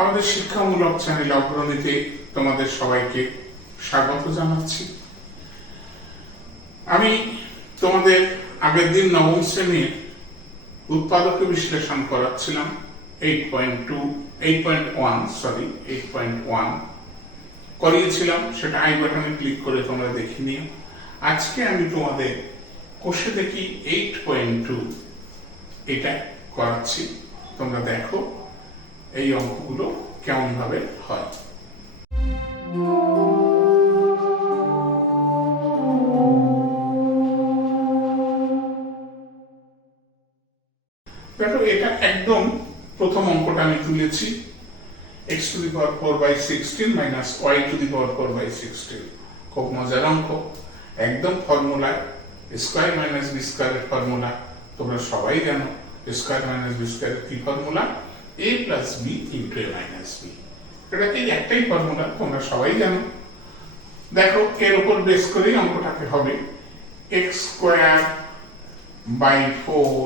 আমাদের শিক্ষামূলক চ্যানেল অগ্রণীতে তোমাদের সবাইকে স্বাগত জানাচ্ছি। আমি তোমাদের আগের দিন নবম শ্রেণীর উৎপাদক বিশ্লেষণ করাচ্ছিলাম 8.1 করিয়েছিলাম, সেটা আই বাটনে ক্লিক করে তোমরা দেখে নিও। আজকে আমি তোমাদের কোষে দেখি 8.2 এটা করাচ্ছি, তোমরা দেখো এই অঙ্কগুলো কেমন ভাবে হয়। দেখো, এটা একদম প্রথম অঙ্কটা আমি তুলেছি, x to the power 4/16 minus y to the power 4/16। খুব মজার অঙ্ক, একদম ফর্মুলায় স্কয়ার মাইনাস বি স্কয়ারের ফর্মুলা তোমরা সবাই জানো। স্কয়ার মাইনাস বি স্কয়ারের কি formula? a plus b into a minus b। এটা এই একটাই ফর্মুলা, তোমরা সবাই জানো। দেখো, এর উপর বেস করেই অঙ্কটাকে হবে x স্কয়ার বাই 4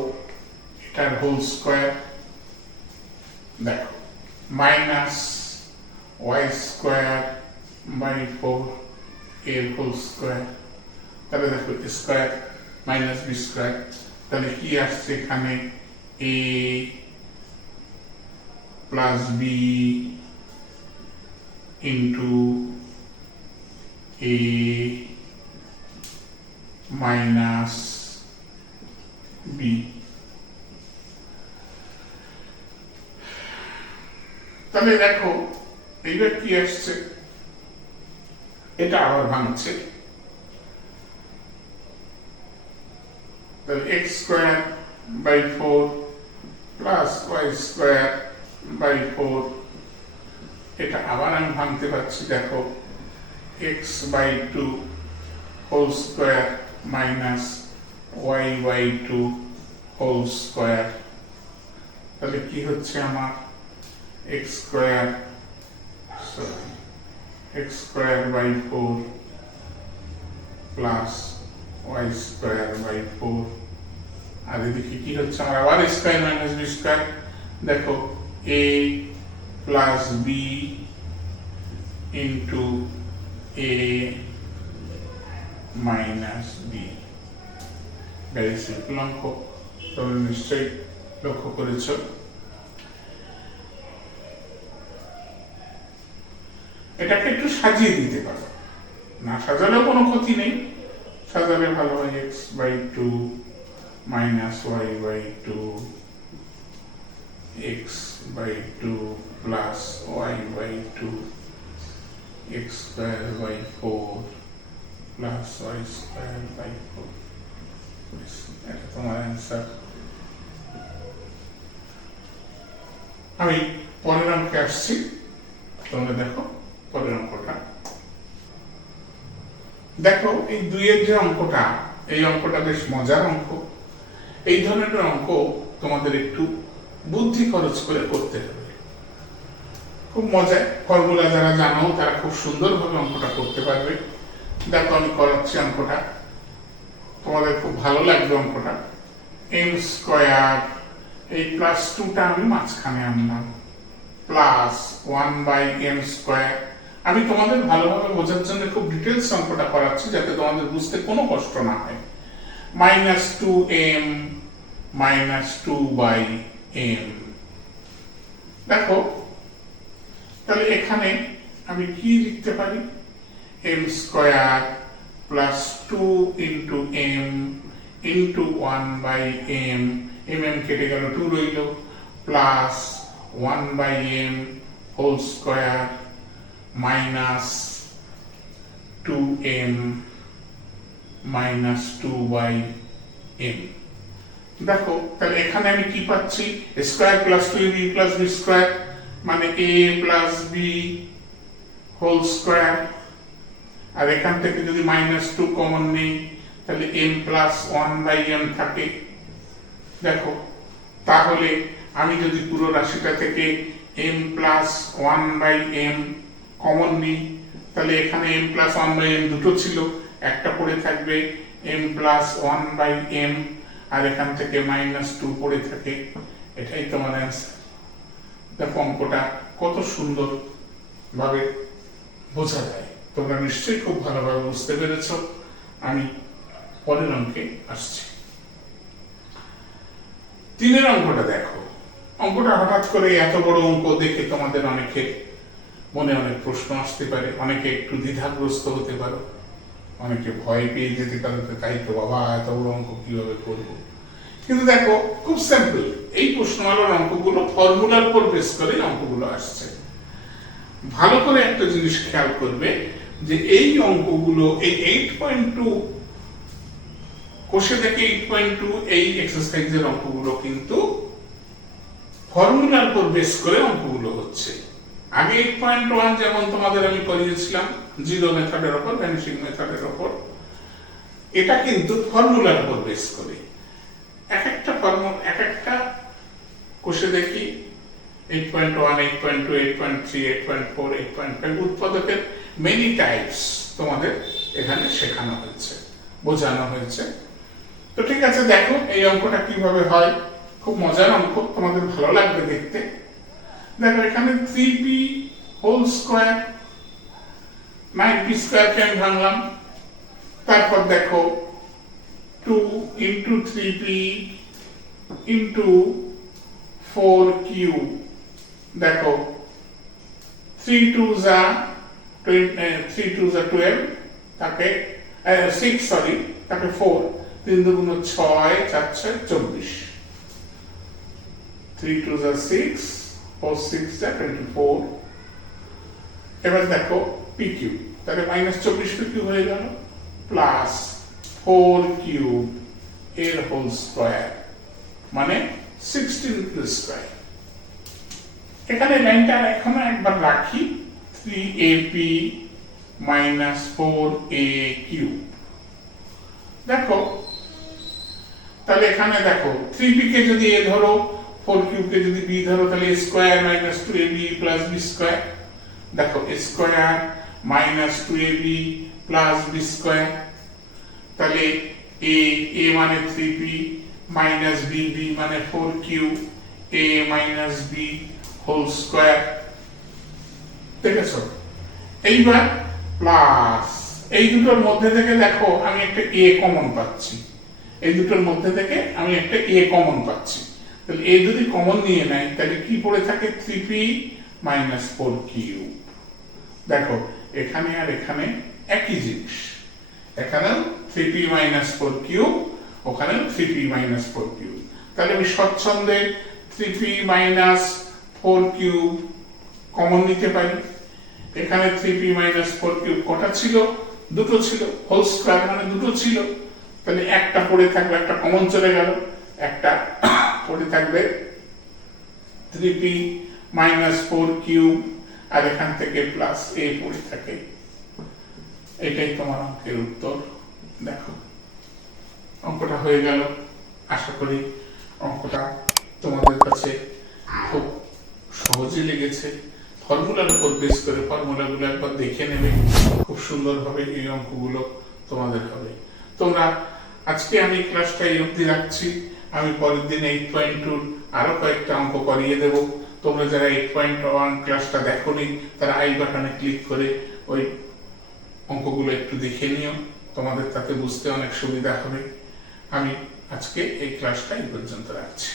এটার হোল স্কয়ার, দেখো মাইনাস y স্কয়ার বাই 4 এর হোল স্কয়ার। তাহলে দেখো স্কয়ার মাইনাস বি স্কয়ার, তাহলে কি আসছে এখানে? a plus b into a minus b. তাহলে দেখো এইবার কি আসছে, এটা আবার ভাঙছে। তাহলে x square by 4 plus y square by 4, এটা আবার আমি ভাঙতে পারছি। দেখো x by 2 whole square minus y by 2 whole square. তাহলে কি হচ্ছে আমার? x square by 4 plus y square by 4। আর এদিকে কি হচ্ছে আমার? আবার স্কয়ার মাইনাস বি স্কয়ার। দেখো a plus b into a minus b. Very simple অঙ্ক, তোমরা নিশ্চয়ই লক্ষ্য করেছ। এটাকে একটু সাজিয়ে দিতে পারো, না সাজালেও কোনো ক্ষতি নেই, সাজালে ভালো হয়। x by 2 minus y by 2, x by 2 plus y by 2, x square by 4 plus y square by 4। এটা তোমার অ্যান্সার। আমি পরের অঙ্কে আসছি, তোমরা দেখো পরের অঙ্কটা। দেখো এই দুইয়ের যে অঙ্কটা, এই অঙ্কটা বেশ মজার অঙ্ক। এই ধরনের অঙ্ক তোমাদের একটু বুদ্ধি খরচ করে করতে হবে, খুব মজার। ফর্মুলা যারা জানো তারা খুব সুন্দরভাবে অঙ্কটা করতে পারবে। দেখো আমি করাচ্ছি অঙ্কটা, তোমাদের খুব ভালো লাগবে অঙ্কটা। m স্কয়ার, এই প্লাস 2টা আমি মাঝখানে আনলাম, প্লাস 1/m স্কয়ার। আমি তোমাদের ভালোভাবে বোঝার জন্য খুব ডিটেলস অঙ্কটা করাচ্ছি, যাতে তোমাদের বুঝতে কোনো কষ্ট না হয়। Minus 2m minus 2/m। দেখো তাহলে এখানে আমি কি লিখতে পারি? m square plus 2 into m into 1/m, mm কেটে গেল, 2 রইল, plus 1/m whole square minus 2m minus 2/m। দেখো তাহলে এখানে আমি কি পাচ্ছি? Square plus 2ab plus b square, মানে a plus b whole square. আর এখান থেকে যদি মাইনাস 2 কমন নেই, তাহলে m প্লাস 1/m থাকে। দেখো তাহলে আমি যদি পুরো রাশিটা থেকে m প্লাস 1/m কমন নিই, তাহলে এখানে m প্লাস 1/m দুটো ছিল, একটা পড়ে থাকবে m প্লাস 1/m, আর এখান থেকে -2 পড়ে থাকে। এটাই তোমার অ্যান্সার। দেখো অঙ্কটা কত সুন্দর ভাবে বোঝা যায়। তোমরা নিশ্চয়ই খুব ভালোভাবে বুঝতে পেরেছ। আমি পরের অঙ্কে আসছি। 3 অঙ্কটা দেখো। অঙ্কটা হঠাৎ করে এত বড় অঙ্ক দেখে তোমাদের অনেকে মনে অনেক প্রশ্ন আসতে পারে, অনেকে একটু দ্বিধাগ্রস্ত হতে পারো, অনেকে ভয় পেয়ে যেতে পারো, তাই তো বাবা এত বড় অঙ্ক কিভাবে করবো। কিন্তু দেখো খুব সিম্পল, এই প্রশ্নমালার অঙ্কগুলো ফর্মুলার উপর বেস করে অঙ্কগুলো আসছে। ভালো করে একটা জিনিস খেয়াল করবে যে এই অঙ্কগুলো এই 8.2 কোষে থেকে 8.2 এই এক্সারসাইজের অঙ্কগুলো কিন্তু ফর্মুলার উপর বেস করে অঙ্কগুলো হচ্ছে। আগে 8.1 যেমন তোমাদের আমি করিয়েছিলাম জিরো মেথডের উপর, ভ্যানিশিং মেথডের উপর, এটা কিন্তু ফর্মুলার উপর বেস করে। এক একটা ফর্মুলা এক একটা কোষে দেখি 8.1, 8.2, 8.3, 8.4, 8.5 উৎপাদকের মেনি টাইপস তোমাদের এখানে শেখানো হয়েছে, বোঝানো হয়েছে। তো ঠিক আছে, দেখো এই অঙ্কটা কিভাবে হয়। খুব মজার অঙ্ক, তোমাদের ভালো লাগবে দেখতে। দেখো এখানে 3p হোল স্কয়ার, 9p স্কয়ারকে আমি ভাঙলাম। তারপর দেখো 2 into 3p into 4q, দেখো 3 2s are 12, তাকে 6, সরি, তাকে 4, 3 দুগুণ 6, 4 6 24, 3 2s are 6, 4 6 are 24। এবার দেখো pq, তাহলে -24pq হয়ে গেল, প্লাস 4q এর হোল স্কয়ার মানে 16q স্কয়ার। এখানে লাইনটা এখনো একবার রাখি, 3ap minus 4aq। দেখো তাহলে এখানে দেখো 3p কে যদি a ধরো, 4q কে যদি b ধরো, তাহলে square minus 2ab plus b square. দেখো square minus 2ab plus b square, তাহলে a মানে 3p মাইনাস b মানে 4q, a minus b whole square. দেখেছো? এইবার প্লাস এই দুটোর মধ্যে থেকে দেখো আমি একটা a কমন পাচ্ছি, এই দুটোর মধ্যে থেকে আমি একটা a কমন পাচ্ছি। তাহলে a যদি কমন নিয়ে নেয় তাহলে কি পড়ে থাকে, 3p মাইনাস 4q। দেখো এখানে আর এখানে একই জিনিস, এখানেও 3p মাইনাস 4q, ওখানেও 3p মাইনাস 4q। তাহলে আমি স্বচ্ছন্দে 3p মাইনাস 4q কমন নিতে পারি। এখানে 3p মাইনাস 4q কটা ছিল, দুটো ছিল, হোল স্কয়ার মানে দুটো ছিল, তাহলে একটা পড়ে থাকবে, একটা কমন চলে গেল, একটা পড়ে থাকবে 3p মাইনাস 4q, আর এখান থেকে প্লাস a পড়ে থাকে। এটাই তোমার অঙ্কের উত্তর। দেখো অঙ্কটা হয়ে গেল। আশা করি অঙ্কটা তোমাদের কাছে খুব সহজে লেগেছে। ফর্মুলার উপর বেস করে ফর্মুলাগুলো একবার দেখে নেবে, খুব সুন্দরভাবে এই অঙ্কগুলো তোমাদের হবে। তোমরা আজকে আমি ক্লাসটা এই অবধি রাখছি। আমি পরের দিন 8.2 আরো কয়েকটা অঙ্ক করিয়ে দেব। তোমরা যারা 8.1 ক্লাসটা দেখোনি তারা আই বাটনে ক্লিক করে ওই অঙ্কগুলো একটু দেখে নিও, তোমাদের তাতে বুঝতে অনেক সুবিধা হবে। আমি আজকে এই ক্লাসটা এই পর্যন্ত রাখছি।